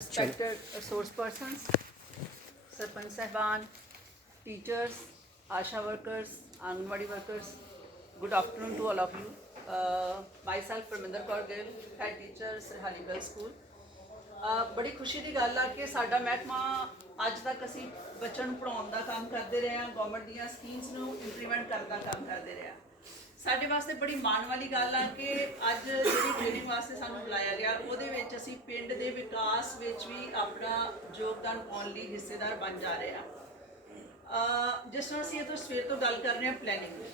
Inspector resource persons sarpanch ਸਹਿਬਾਨ teachers Asha workers anganwadi workers good afternoon to all of you myself Parminder Kaur Gill head teacher Sarhali girl school ਬੜੀ ਖੁਸ਼ੀ ਦੀ ਗੱਲ ਆ ਕਿ ਸਾਡਾ ਮਹਿਕਮਾ ਅੱਜ ਤੱਕ ਅਸੀਂ ਬੱਚਿਆਂ ਨੂੰ ਪੜਾਉਣ ਦਾ ਕੰਮ ਕਰਦੇ ਰਹੇ ਹਾਂ ਗਵਰਨਮੈਂਟ ਦੀਆਂ ਸਕੀਮਸ ਨੂੰ ਇੰਪਲੀਮੈਂਟ ਕਰਨ ਦਾ ਕੰਮ ਕਰਦੇ ਰਹੇ ਹਾਂ ਸਾਡੇ ਵਾਸਤੇ ਬੜੀ ਮਾਣ ਵਾਲੀ ਗੱਲ ਆ ਕਿ ਅੱਜ ਜਿਹੜੀ ਟ੍ਰੇਨਿੰਗ ਵਾਸਤੇ ਸਾਨੂੰ ਬੁਲਾਇਆ ਗਿਆ, ਉਹਦੇ ਵਿੱਚ ਅਸੀਂ ਪਿੰਡ ਦੇ ਵਿਕਾਸ ਵਿੱਚ ਵੀ ਆਪਣਾ ਯੋਗਦਾਨ ਪਾਉਣ ਲਈ ਹਿੱਸੇਦਾਰ ਬਣ ਜਾ ਰਹੇ ਹਾਂ ਜਿਸ ਤਰ੍ਹਾਂ ਅਸੀਂ ਇਹ ਤੋਂ ਸਵੇਰ ਤੋਂ ਗੱਲ ਕਰ ਰਹੇ ਹਾਂ ਪਲੈਨਿੰਗ ਦੀ।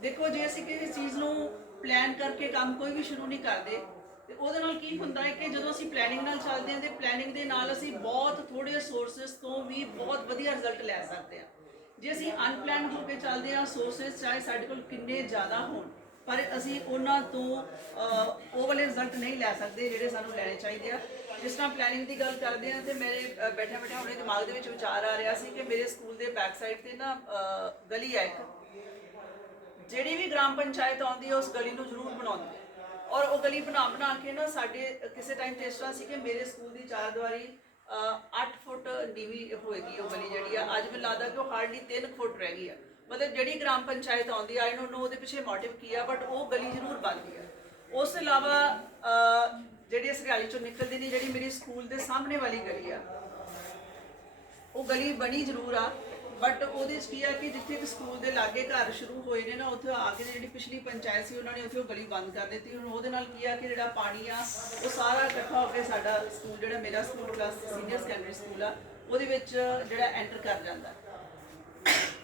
ਦੇਖੋ, ਜੇ ਅਸੀਂ ਕਿਸੇ ਚੀਜ਼ ਨੂੰ ਪਲਾਨ ਕਰਕੇ ਕੰਮ ਕੋਈ ਵੀ ਸ਼ੁਰੂ ਨਹੀਂ ਕਰਦੇ, ਤੇ ਉਹਦੇ ਨਾਲ ਕੀ ਹੁੰਦਾ ਹੈ ਕਿ ਜਦੋਂ ਅਸੀਂ ਪਲੈਨਿੰਗ ਨਾਲ ਚੱਲਦੇ ਹਾਂ, ਤੇ ਪਲੈਨਿੰਗ ਦੇ ਨਾਲ ਅਸੀਂ ਬਹੁਤ ਥੋੜੇ ਸੋਰਸਸ ਤੋਂ ਵੀ ਬਹੁਤ ਵਧੀਆ ਰਿਜ਼ਲਟ ਲੈ ਸਕਦੇ ਹਾਂ। ਜੇ ਅਸੀਂ ਅਨਪਲਾਨ ਹੋ ਕੇ ਚੱਲਦੇ ਹਾਂ ਸੋਰਸਸ ਚਾਹੇ ਸਾਡੇ ਕੋਲ ਕਿੰਨੇ ਜ਼ਿਆਦਾ ਹੋਣ, ਪਰ ਅਸੀਂ ਉਹਨਾਂ ਤੋਂ ਉਹ ਵਾਲੇ ਰਿਜ਼ਲਟ ਨਹੀਂ ਲੈ ਸਕਦੇ ਜਿਹੜੇ ਸਾਨੂੰ ਲੈਣੇ ਚਾਹੀਦੇ ਆ। ਜਿਸ ਤਰ੍ਹਾਂ ਪਲੈਨਿੰਗ ਦੀ ਗੱਲ ਕਰਦੇ ਆ ਤੇ ਮੇਰੇ ਬੈਠੇ ਬੈਠੇ ਹੁਣੇ ਦਿਮਾਗ ਦੇ ਵਿੱਚ ਵਿਚਾਰ ਆ ਰਿਹਾ ਸੀ ਕਿ ਮੇਰੇ ਸਕੂਲ ਦੇ ਬੈਕ ਸਾਈਡ ਤੇ ਨਾ ਗਲੀ ਆ ਇੱਕ। ਜਿਹੜੀ ਵੀ ਗ੍ਰਾਮ ਪੰਚਾਇਤ ਆਉਂਦੀ ਹੈ ਉਸ ਗਲੀ ਨੂੰ ਜ਼ਰੂਰ ਬਣਾਉਂਦੀ ਹੈ ਔਰ ਉਹ ਗਲੀ ਬਣਾ ਬਣਾ ਕੇ ਨਾ ਸਾਡੇ ਕਿਸੇ ਟਾਈਮ ਤੇ ਇਸ ਤਰ੍ਹਾਂ ਸੀ ਕਿ ਮੇਰੇ ਸਕੂਲ ਦੀ ਚਾਰ ਦੀਵਾਰੀ 8 ਫੁੱਟ ਨੀਵੀਂ ਹੋਏਗੀ ਉਹ ਗਲੀ ਜਿਹੜੀ ਆ। ਅੱਜ ਮੈਨੂੰ ਲੱਗਦਾ ਕਿ ਉਹ ਹਾਰਡਲੀ 3 ਫੁੱਟ ਰਹਿ ਗਈ ਆ। ਮਤਲਬ ਜਿਹੜੀ ਗ੍ਰਾਮ ਪੰਚਾਇਤ ਆਉਂਦੀ ਆਈ ਡੋਨਟ ਨੋ ਉਹਦੇ ਪਿੱਛੇ ਮੋਟਿਵ ਕੀ ਆ ਬਟ ਉਹ ਗਲੀ ਜ਼ਰੂਰ ਬਣਦੀ ਆ। ਉਸ ਤੋਂ ਇਲਾਵਾ ਜਿਹੜੀ ਇਸ ਅਸਰਿਆਲੀ ਚੋਂ ਨਿਕਲਦੀ ਨਹੀਂ, ਜਿਹੜੀ ਮੇਰੀ ਸਕੂਲ ਦੇ ਸਾਹਮਣੇ ਵਾਲੀ ਗਲੀ ਆ, ਉਹ ਗਲੀ ਬਣੀ ਜ਼ਰੂਰ ਆ। ਬਟ ਉਹਦੇ ਚ ਕੀ ਆ ਕਿ ਜਿੱਥੇ ਇੱਕ ਸਕੂਲ ਦੇ ਲਾਗੇ ਘਰ ਸ਼ੁਰੂ ਹੋਏ ਨੇ ਨਾ, ਉੱਥੇ ਆ ਕੇ ਜਿਹੜੀ ਪਿਛਲੀ ਪੰਚਾਇਤ ਸੀ, ਉਹਨਾਂ ਨੇ ਉੱਥੇ ਉਹ ਗਲੀ ਬੰਦ ਕਰ ਦਿੱਤੀ। ਹੁਣ ਉਹਦੇ ਨਾਲ ਕੀ ਆ ਕਿ ਜਿਹੜਾ ਪਾਣੀ ਆ, ਉਹ ਸਾਰਾ ਇਕੱਠਾ ਹੋ ਕੇ ਸਾਡਾ ਸਕੂਲ ਜਿਹੜਾ ਮੇਰਾ school plus senior secondary school ਆ, ਉਹਦੇ ਵਿੱਚ ਜਿਹੜਾ ਐਂਟਰ ਕਰ ਜਾਂਦਾ।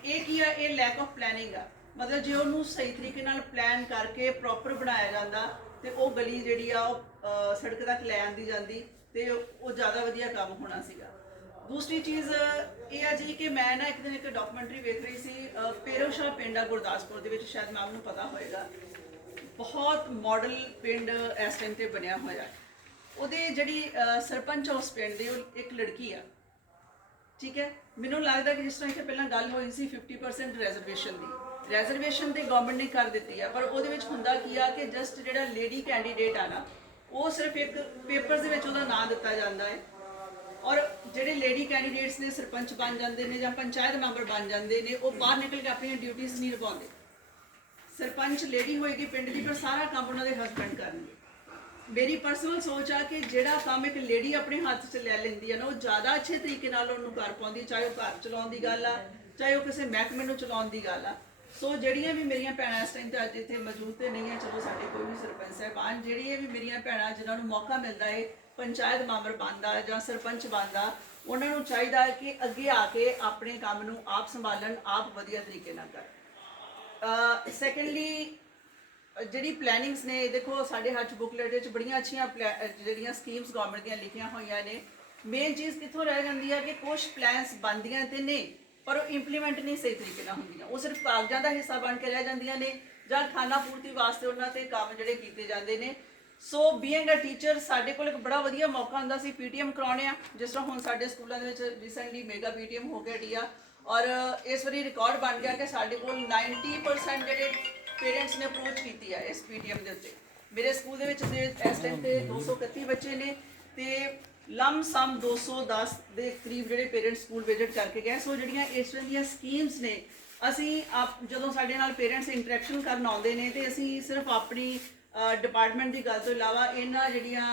ਇਹ ਕੀ ਆ, ਇਹ ਲੈਕ ਆਫ ਪਲੈਨਿੰਗ ਆ। ਮਤਲਬ ਜੇ ਉਹਨੂੰ ਸਹੀ ਤਰੀਕੇ ਨਾਲ ਪਲਾਨ ਕਰਕੇ ਪ੍ਰੋਪਰ ਬਣਾਇਆ ਜਾਂਦਾ, ਤੇ ਉਹ ਗਲੀ ਜਿਹੜੀ ਆ, ਉਹ ਸੜਕ ਤੱਕ ਲੈ ਆਂਦੀ ਜਾਂਦੀ, ਤੇ ਉਹ ਜ਼ਿਆਦਾ ਵਧੀਆ ਕੰਮ ਹੋਣਾ ਸੀਗਾ। ਦੂਸਰੀ ਚੀਜ਼ uh, ਇਹ ਆ ਜੀ ਕਿ ਮੈਂ ਨਾ ਇੱਕ ਦਿਨ ਇੱਕ ਡਾਕੂਮੈਂਟਰੀ ਵੇਖ ਰਹੀ ਸੀ ਅਹ, ਪੇਰੋਸ਼ਾ ਪਿੰਡ ਆ ਗੁਰਦਾਸਪੁਰ ਦੇ ਵਿੱਚ ਸ਼ਾਇਦ ਮੈਮ ਨੂੰ ਪਤਾ ਹੋਏਗਾ। ਬਹੁਤ ਮਾਡਲ ਪਿੰਡ ਇਸ ਟਾਈਮ ਤੇ ਬਣਿਆ ਹੋਇਆ। ਉਹਦੇ ਜਿਹੜੀ ਸਰਪੰਚ ਆ ਉਸ ਪਿੰਡ ਦੀ ਉਹ ਇੱਕ ਲੜਕੀ ਆ। ਠੀਕ ਹੈ? ਮੈਨੂੰ ਲੱਗਦਾ ਕਿ ਜਿਸ ਤਰ੍ਹਾਂ ਇੱਥੇ ਪਹਿਲਾਂ ਗੱਲ ਹੋਈ ਸੀ 50% ਰਿਜ਼ਰਵੇਸ਼ਨ ਦੀ। ਰਿਜ਼ਰਵੇਸ਼ਨ ਤੇ ਗਵਰਨਮੈਂਟ ਨੇ ਕਰ ਦਿੱਤੀ ਆ ਪਰ ਉਹਦੇ ਵਿੱਚ ਹੁੰਦਾ ਕੀ ਆ ਕਿ ਜਸਟ ਜਿਹੜਾ ਲੇਡੀ ਕੈਂਡੀਡੇਟ ਆ ਨਾ ਉਹ ਸਿਰਫ ਇੱਕ ਪੇਪਰਸ ਦੇ ਵਿੱਚ ਉਹਦਾ ਨਾਮ ਦਿੱਤਾ ਜਾਂਦਾ ਹੈ। ਔਰ ਜਿਹੜੇ ਲੇਡੀ ਕੈਂਡੀਡੇਟਸ ਨੇ ਸਰਪੰਚ ਬਣ ਜਾਂਦੇ ਨੇ ਜਾਂ ਪੰਚਾਇਤ ਮੈਂਬਰ ਬਣ ਜਾਂਦੇ ਨੇ, ਉਹ ਬਾਹਰ ਨਿਕਲ ਕੇ ਆਪਣੀਆਂ ਡਿਊਟੀਆਂ ਨਹੀਂ ਨਿਭਾਉਂਦੇ। ਸਰਪੰਚ ਲੇਡੀ ਹੋਏਗੀ ਪਿੰਡ ਦੀ ਪਰ ਸਾਰਾ ਕੰਮ ਉਹਨਾਂ ਦੇ ਹਸਬੰਡ ਕਰਨਗੇ। ਮੇਰੀ ਪਰਸਨਲ ਸੋਚ ਆ ਕਿ ਜਿਹੜਾ ਕੰਮ ਇੱਕ ਲੇਡੀ ਆਪਣੇ ਹੱਥ 'ਚ ਲੈ ਲੈਂਦੀ ਹੈ ਨਾ, ਉਹ ਜ਼ਿਆਦਾ ਅੱਛੇ ਤਰੀਕੇ ਨਾਲ ਉਹਨੂੰ ਕਰ ਪਾਉਂਦੀ ਚਾਹੇ ਉਹ ਘਰ ਚਲਾਉਣ ਦੀ ਗੱਲ ਆ, ਚਾਹੇ ਉਹ ਕਿਸੇ ਮਹਿਕਮੇ ਨੂੰ ਚਲਾਉਣ ਦੀ ਗੱਲ ਆ। ਸੋ ਜਿਹੜੀਆਂ ਵੀ ਮੇਰੀਆਂ ਭੈਣਾਂ ਇਸ ਟਾਈਮ ਤੇ ਅੱਜ ਇੱਥੇ ਮੌਜੂਦ ਤੇ ਨਹੀਂ ਹੈ, ਚਲੋ ਸਾਡੇ ਕੋਈ ਵੀ ਸਰਪੰਚ ਸਾਹਿਬਾਨ, ਜਿਹੜੀਆਂ ਵੀ ਮੇਰੀਆਂ ਭੈਣਾਂ ਜਿਨ੍ਹਾਂ ਨੂੰ ਮੌਕਾ ਮਿਲਦਾ ਹੈ ਪੰਚਾਇਤ ਮੈਂਬਰ ਬਣਦਾ ਜਾਂ ਸਰਪੰਚ ਬਣਦਾ, ਉਹਨਾਂ ਨੂੰ ਚਾਹੀਦਾ ਹੈ ਕਿ ਅੱਗੇ ਆ ਕੇ ਆਪਣੇ ਕੰਮ ਨੂੰ ਆਪ ਸੰਭਾਲਣ, ਆਪ ਵਧੀਆ ਤਰੀਕੇ ਨਾਲ ਕਰਨ। ਸੈਕੰਡਲੀ ਜਿਹੜੀ ਪਲੈਨਿੰਗਸ ਨੇ, ਦੇਖੋ ਸਾਡੇ ਹੱਥ ਬੁਕਲੇਟ ਵਿੱਚ ਬੜੀਆਂ ਅੱਛੀਆਂ ਪਲੈ- ਜਿਹੜੀਆਂ ਸਕੀਮਸ ਗਵਰਨਮੈਂਟ ਦੀਆਂ ਲਿਖੀਆਂ ਹੋਈਆਂ ਨੇ। ਮੇਨ ਚੀਜ਼ ਕਿੱਥੋਂ ਰਹਿ ਜਾਂਦੀ ਹੈ ਕਿ ਕੁਝ ਪਲਾਨਸ ਬਣਦੀਆਂ ਤੇ ਨੇ। ਪਰ ਉਹ ਇੰਪਲੀਮੈਂਟ ਨਹੀਂ ਸਹੀ ਤਰੀਕੇ ਨਾਲ ਹੁੰਦੀਆਂ। ਉਹ ਸਿਰਫ ਕਾਗਜ਼ਾਂ ਦਾ ਹਿੱਸਾ ਬਣ ਕੇ ਰਹਿ ਜਾਂਦੀਆਂ ਨੇ ਜਾਂ ਖਾਨਾ ਪੂਰਤੀ ਵਾਸਤੇ ਉਹਨਾਂ ਤੇ ਕੰਮ ਜਿਹੜੇ ਕੀਤੇ ਜਾਂਦੇ ਨੇ। ਸੋ ਬੀਇੰਗ ਅ ਟੀਚਰ ਸਾਡੇ ਕੋਲ ਇੱਕ ਬੜਾ ਵਧੀਆ ਮੌਕਾ ਹੁੰਦਾ ਸੀ ਪੀਟੀਐਮ ਕਰਾਉਣੇ ਆ। ਜਿਸ ਤਰ੍ਹਾਂ ਹੁਣ ਸਾਡੇ ਸਕੂਲਾਂ ਦੇ ਵਿੱਚ ਰੀਸੈਂਟਲੀ ਮੇਗਾ ਪੀਟੀਐਮ ਹੋ ਕੇ ਹਟੀ ਆ ਔਰ ਇਸ ਵਾਰੀ ਰਿਕਾਰਡ ਬਣ ਗਿਆ ਕਿ ਸਾਡੇ ਕੋਲ 90% ਜਿਹੜੇ ਪੇਰੈਂਟਸ ਨੇ ਅਪਰੋਚ ਕੀਤੀ ਆ ਇਸ ਪੀਟੀਐਮ ਦੇ ਉੱਤੇ। ਮੇਰੇ ਸਕੂਲ ਦੇ ਵਿੱਚ ਦੇ ਇਸ ਟਾਈਮ ਤੇ 231 ਬੱਚੇ ਨੇ ਤੇ ਲੰਮ ਸਮ 210 ਦੇ ਕਰੀਬ ਜਿਹੜੇ ਪੇਰੈਂਟਸ ਸਕੂਲ ਵਿਜ਼ਿਟ ਕਰਕੇ ਗਏ। ਸੋ ਜਿਹੜੀਆਂ ਇਸ ਤਰ੍ਹਾਂ ਦੀਆਂ ਸਕੀਮਸ ਨੇ, ਅਸੀਂ ਆਪ ਜਦੋਂ ਸਾਡੇ ਨਾਲ ਪੇਰੈਂਟਸ ਇੰਟਰੈਕਸ਼ਨ ਕਰਨ ਆਉਂਦੇ ਨੇ ਤੇ ਅਸੀਂ ਸਿਰਫ ਆਪਣੀ ਡਿਪਾਰਟਮੈਂਟ ਦੀ ਗੱਲ ਤੋਂ ਇਲਾਵਾ ਇਹਨਾਂ ਜਿਹੜੀਆਂ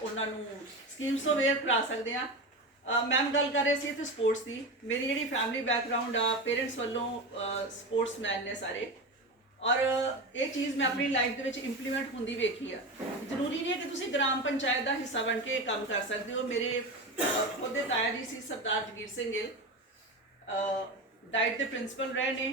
ਉਹਨਾਂ ਨੂੰ ਸਕੀਮਸ ਤੋਂ ਅਵੇਅਰ ਕਰਾ ਸਕਦੇ ਆ ਮੈਮ ਗੱਲ ਕਰ ਰਹੇ ਸੀ ਤੇ ਸਪੋਰਟਸ ਦੀ। ਮੇਰੀ ਜਿਹੜੀ ਫੈਮਿਲੀ ਬੈਕਗ੍ਰਾਉਂਡ ਆ ਪੇਰੈਂਟਸ ਵੱਲੋਂ ਸਪੋਰਟਸਮੈਨ ਨੇ ਸਾਰੇ। ਔਰ ਇਹ ਚੀਜ਼ ਮੈਂ ਆਪਣੀ ਲਾਈਫ ਦੇ ਵਿੱਚ ਇੰਪਲੀਮੈਂਟ ਹੁੰਦੀ ਵੇਖੀ ਆ। ਜ਼ਰੂਰੀ ਨਹੀਂ ਹੈ ਕਿ ਤੁਸੀਂ ਗ੍ਰਾਮ ਪੰਚਾਇਤ ਦਾ ਹਿੱਸਾ ਬਣ ਕੇ ਇਹ ਕੰਮ ਕਰ ਸਕਦੇ ਹੋ। ਮੇਰੇ ਅਹ, ਖੁਦ ਦੇ ਤਾਇਆ ਜੀ ਸੀ ਸਰਦਾਰ ਜਗੀਰ ਸਿੰਘ ਗਿੱਲ। ਡਾਈਟ ਦੇ ਪ੍ਰਿੰਸੀਪਲ ਰਹੇ ਨੇ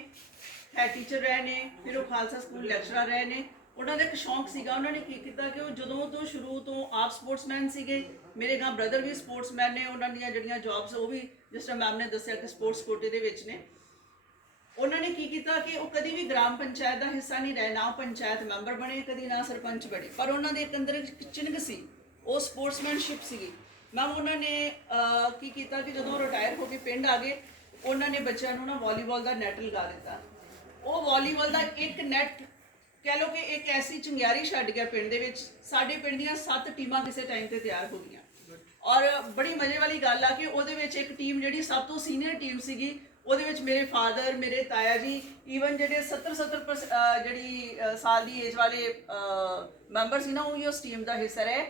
ਹੈ ਟੀਚਰ ਰਹੇ ਨੇ ਫਿਰ ਉਹ ਖਾਲਸਾ ਸਕੂਲ ਲੈਕਚਰਰ ਰਹੇ ਨੇ। ਉਹਨਾਂ ਦਾ ਇੱਕ ਸ਼ੌਂਕ ਸੀਗਾ ਉਹਨਾਂ ਨੇ ਕੀ ਕੀਤਾ ਕਿ ਉਹ ਜਦੋਂ ਤੋਂ ਸ਼ੁਰੂ ਤੋਂ ਆਪ ਸਪੋਰਟਸਮੈਨ ਸੀਗੇ ਮੇਰੇ ਗਾਂ ਬ੍ਰਦਰ ਵੀ ਸਪੋਰਟਸਮੈਨ ਨੇ ਉਹਨਾਂ ਦੀਆਂ ਜਿਹੜੀਆਂ ਜੌਬਸ ਉਹ ਵੀ ਜਿਸ ਤਰ੍ਹਾਂ ਮੈਮ ਨੇ ਦੱਸਿਆ ਕਿ ਸਪੋਰਟਸ ਕੋਟੇ ਦੇ ਵਿੱਚ ਨੇ। ਉਹਨਾਂ ਨੇ ਕੀ ਕੀਤਾ ਕਿ ਉਹ ਕਦੀ ਵੀ ਗ੍ਰਾਮ ਪੰਚਾਇਤ ਦਾ ਹਿੱਸਾ ਨਹੀਂ ਰਹੇ, ਨਾ ਉਹ ਪੰਚਾਇਤ ਮੈਂਬਰ ਬਣੇ, ਕਦੀ ਨਾ ਸਰਪੰਚ ਬਣੇ। ਪਰ ਉਹਨਾਂ ਦੇ ਇੱਕ ਅੰਦਰ ਇੱਕ ਚਿੰਨ੍ਹ ਸੀ, ਉਹ ਸਪੋਰਟਸਮੈਨਸ਼ਿਪ ਸੀਗੀ। ਮੈਮ, ਉਹਨਾਂ ਨੇ ਕੀ ਕੀਤਾ ਕਿ ਜਦੋਂ ਰਿਟਾਇਰ ਹੋ ਕੇ ਪਿੰਡ ਆ ਗਏ, ਉਹਨਾਂ ਨੇ ਬੱਚਿਆਂ ਨੂੰ ਨਾ ਵਾਲੀਬਾਲ ਦਾ ਨੈਟ ਲਗਾ ਦਿੱਤਾ। ਉਹ ਵਾਲੀਬਾਲ ਦਾ ਇੱਕ ਨੈਟ ਕਹਿ ਲਓ ਕਿ ਇੱਕ ਐਸੀ ਚੰਗਿਆਰੀ ਛੱਡ ਗਿਆ ਪਿੰਡ ਦੇ ਵਿੱਚ, ਸਾਡੇ ਪਿੰਡ ਦੀਆਂ 7 ਟੀਮਾਂ ਕਿਸੇ ਟਾਈਮ ਤੇ ਤਿਆਰ ਹੋ ਗਈਆਂ। ਔਰ ਬੜੀ ਮਜ਼ੇ ਵਾਲੀ ਗੱਲ ਆ ਕਿ ਉਹਦੇ ਵਿੱਚ ਇੱਕ ਟੀਮ ਜਿਹੜੀ ਸਭ ਤੋਂ ਸੀਨੀਅਰ ਟੀਮ ਸੀਗੀ ਉਹਦੇ ਵਿੱਚ ਮੇਰੇ ਫਾਦਰ ਮੇਰੇ ਤਾਇਆ ਜੀ ਈਵਨ ਜਿਹੜੇ 70 70 ਪਰਸ- ਅਹ ਜਿਹੜੀ ਅਹ ਸਾਲ ਦੀ ਏਜ ਵਾਲੇ ਮੈਂਬਰ ਸੀ ਨਾ ਉਹ ਵੀ ਉਸ ਟੀਮ ਦਾ ਹਿੱਸਾ ਰਹੇ।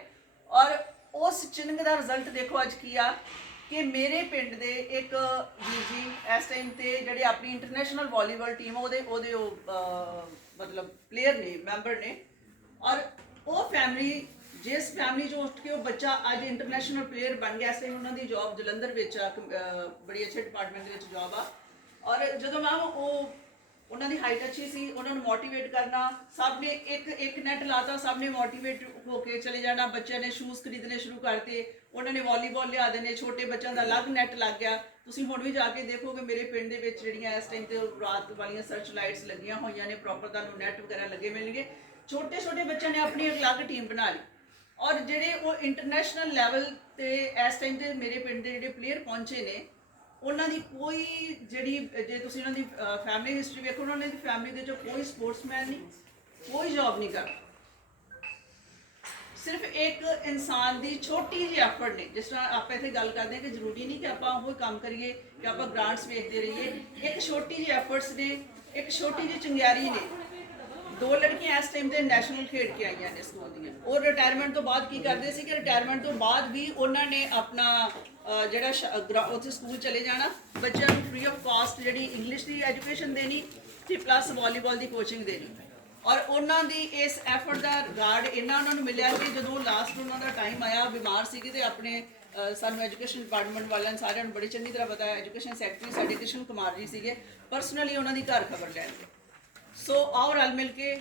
ਔਰ ਉਸ ਚਿੰਨ੍ਹ ਦਾ ਰਿਜ਼ਲਟ ਦੇਖੋ ਅੱਜ ਕੀ ਆ ਕਿ ਮੇਰੇ ਪਿੰਡ ਦੇ ਇੱਕ ਵੀਰ ਜੀ ਇਸ ਟਾਈਮ ਤੇ ਜਿਹੜੇ ਆਪਣੀ ਇੰਟਰਨੈਸ਼ਨਲ ਵਾਲੀਬਾਲ ਟੀਮ ਉਹਦੇ ਉਹਦੇ ਉਹ ਅਹ, ਮਤਲਬ ਪਲੇਅਰ ਨੇ ਮੈਂਬਰ ਨੇ। ਔਰ ਉਹ ਫੈਮਿਲੀ ਜਿਸ ਫੈਮਿਲੀ ਚੋਂ ਉੱਠ ਕੇ ਉਹ ਬੱਚਾ ਅੱਜ ਇੰਟਰਨੈਸ਼ਨਲ ਪਲੇਅਰ ਬਣ ਗਿਆ ਸੀ, ਉਹਨਾਂ ਦੀ ਜੌਬ ਜਲੰਧਰ ਵਿੱਚ ਆ ਕ ਅਹ, ਬੜੀ ਅੱਛੇ ਡਿਪਾਰਟਮੈਂਟ ਦੇ ਵਿੱਚ ਜੌਬ ਆ। ਔਰ ਜਦੋਂ ਮੈਮ ਉਹ ਉਹਨਾਂ ਦੀ ਹਾਈਟ ਅੱਛੀ ਸੀ, ਉਹਨਾਂ ਨੂੰ ਮੋਟੀਵੇਟ ਕਰਨਾ, ਸਭ ਨੇ ਇੱਕ ਇੱਕ ਨੈਟ ਲਾਤਾ, ਸਭ ਨੇ ਮੋਟੀਵੇਟ ਹੋ ਕੇ ਚਲੇ ਜਾਣਾ, ਬੱਚਿਆਂ ਨੇ ਸ਼ੂਜ਼ ਖਰੀਦਣੇ ਸ਼ੁਰੂ ਕਰਤੇ, ਉਹਨਾਂ ਨੇ ਵਾਲੀਬਾਲ ਲਿਆ ਦੇਣੇ, ਛੋਟੇ ਬੱਚਿਆਂ ਦਾ ਅਲੱਗ ਨੈਟ ਲੱਗ ਗਿਆ। ਤੁਸੀਂ ਹੁਣ ਵੀ ਜਾ ਕੇ ਦੇਖੋਗੇ, ਮੇਰੇ ਪਿੰਡ ਦੇ ਵਿੱਚ ਜਿਹੜੀਆਂ ਇਸ ਟਾਈਮ ਤੇ ਰਾਤ ਵਾਲੀਆਂ ਸਰਚ ਲਾਈਟਸ ਲੱਗੀਆਂ ਹੋਈਆਂ ਨੇ ਪ੍ਰੋਪਰ ਤੁਹਾਨੂੰ ਨੈਟ ਵਗੈਰਾ ਲੱਗੇ ਮਿਲਣਗੇ। ਛੋਟੇ ਛੋਟੇ ਬੱਚਿਆਂ ਨੇ ਆਪਣੀ ਇੱਕ ਅਲੱਗ ਟੀਮ ਬਣਾ ਲਈ। ਔਰ ਜਿਹੜੇ ਉਹ ਇੰਟਰਨੈਸ਼ਨਲ ਲੈਵਲ ਤੇ ਇਸ ਟਾਈਮ ਤੇ ਮੇਰੇ ਪਿੰਡ ਦੇ ਜਿਹੜੇ ਪਲੇਅਰ ਪਹੁੰਚੇ ਨੇ, ਉਹਨਾਂ ਦੀ ਕੋਈ ਜਿਹੜੀ, ਜੇ ਤੁਸੀਂ ਉਹਨਾਂ ਦੀ ਫੈਮਿਲੀ ਹਿਸਟਰੀ ਵੇਖੋ, ਉਹਨਾਂ ਦੀ ਫੈਮਿਲੀ ਦੇ ਵਿੱਚੋਂ ਕੋਈ ਸਪੋਰਟਸਮੈਨ ਨਹੀਂ, ਕੋਈ ਜੌਬ ਨਹੀਂ ਕਰਦਾ ਸਿਰਫ ਇੱਕ ਇਨਸਾਨ ਦੀ ਛੋਟੀ ਜਿਹੀ ਐਫਰਟ ਨੇ। ਜਿਸ ਤਰ੍ਹਾਂ ਆਪਾਂ ਇੱਥੇ ਗੱਲ ਕਰਦੇ ਹਾਂ ਕਿ ਜ਼ਰੂਰੀ ਨਹੀਂ ਕਿ ਆਪਾਂ ਉਹ ਕੰਮ ਕਰੀਏ, ਕਿ ਆਪਾਂ ਗ੍ਰਾਂਟਸ ਵੇਖਦੇ ਰਹੀਏ। ਇੱਕ ਛੋਟੀ ਜਿਹੀ ਐਫਰਟਸ ਨੇ, ਇੱਕ ਛੋਟੀ ਜਿਹੀ ਚੰਗਿਆਰੀ ਨੇ। ਦੋ ਲੜਕੀਆਂ ਇਸ ਟਾਈਮ ਤੇ ਨੈਸ਼ਨਲ ਖੇਡ ਕੇ ਆਈਆਂ ਨੇ ਸਕੂਲ ਦੀਆਂ। ਉਹ ਰਿਟਾਇਰਮੈਂਟ ਤੋਂ ਬਾਅਦ ਕੀ ਕਰਦੇ ਸੀ ਕਿ ਰਿਟਾਇਰਮੈਂਟ ਤੋਂ ਬਾਅਦ ਵੀ ਉਹਨਾਂ ਨੇ ਆਪਣਾ ਜਿਹੜਾ ਉੱਥੇ ਸਕੂਲ ਚਲੇ ਜਾਣਾ। ਬੱਚਿਆਂ ਨੂੰ ਫ੍ਰੀ ਆਫ ਕਾਸਟ ਜਿਹੜੀ ਇੰਗਲਿਸ਼ ਦੀ ਐਜੂਕੇਸ਼ਨ ਦੇਣੀ ਤੇ ਪਲੱਸ ਵਾਲੀਬਾਲ ਦੀ ਕੋਚਿੰਗ ਦੇਣੀ। ਔਰ ਉਹਨਾਂ ਦੀ ਇਸ ਐਫਰਟ ਦਾ ਰਿਗਾਰਡ ਇੰਨਾ ਉਹਨਾਂ ਨੂੰ ਮਿਲਿਆ ਕਿ ਜਦੋਂ ਲਾਸਟ ਉਹਨਾਂ ਦਾ ਟਾਈਮ ਆਇਆ, ਬਿਮਾਰ ਸੀਗੇ ਤੇ ਆਪਣੇ ਸਾਨੂੰ ਐਜੂਕੇਸ਼ਨ ਡਿਪਾਰਟਮੈਂਟ ਵਾਲਿਆਂ ਨੂੰ ਸਾਰਿਆਂ ਨੂੰ ਬੜੀ ਚੰਗੀ ਤਰ੍ਹਾਂ ਪਤਾ ਹੈ ਐਜੂਕੇਸ਼ਨ ਸੈਕਟਰੀ ਸਾਡੇ ਕਿਸ਼ਨ ਕੁਮਾਰ ਜੀ ਸੀਗੇ। ਪਰਸਨਲੀ ਉਹਨਾਂ ਦੀ ਘਰ ਖਬਰ ਲੈਣ ਸੋ ਆਓ ਰਲ ਮਿਲ ਕੇ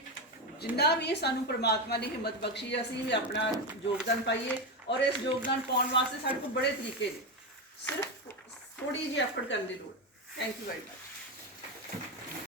ਜਿੰਨਾ ਵੀ ਸਾਨੂੰ ਪ੍ਰਮਾਤਮਾ ਨੇ ਹਿੰਮਤ ਬਖਸ਼ੀ ਹੈ, ਅਸੀਂ ਵੀ ਆਪਣਾ ਯੋਗਦਾਨ ਪਾਈਏ ਔਰ ਇਸ ਯੋਗਦਾਨ ਪਾਉਣ ਵਾਸਤੇ ਸਾਡੇ ਕੋਲ ਬੜੇ ਤਰੀਕੇ ਨੇ। ਸਿਰਫ ਥੋੜੀ ਜਿਹੀ ਐਫਰਟ ਕਰਨ ਦੀ ਲੋੜ। Thank you very much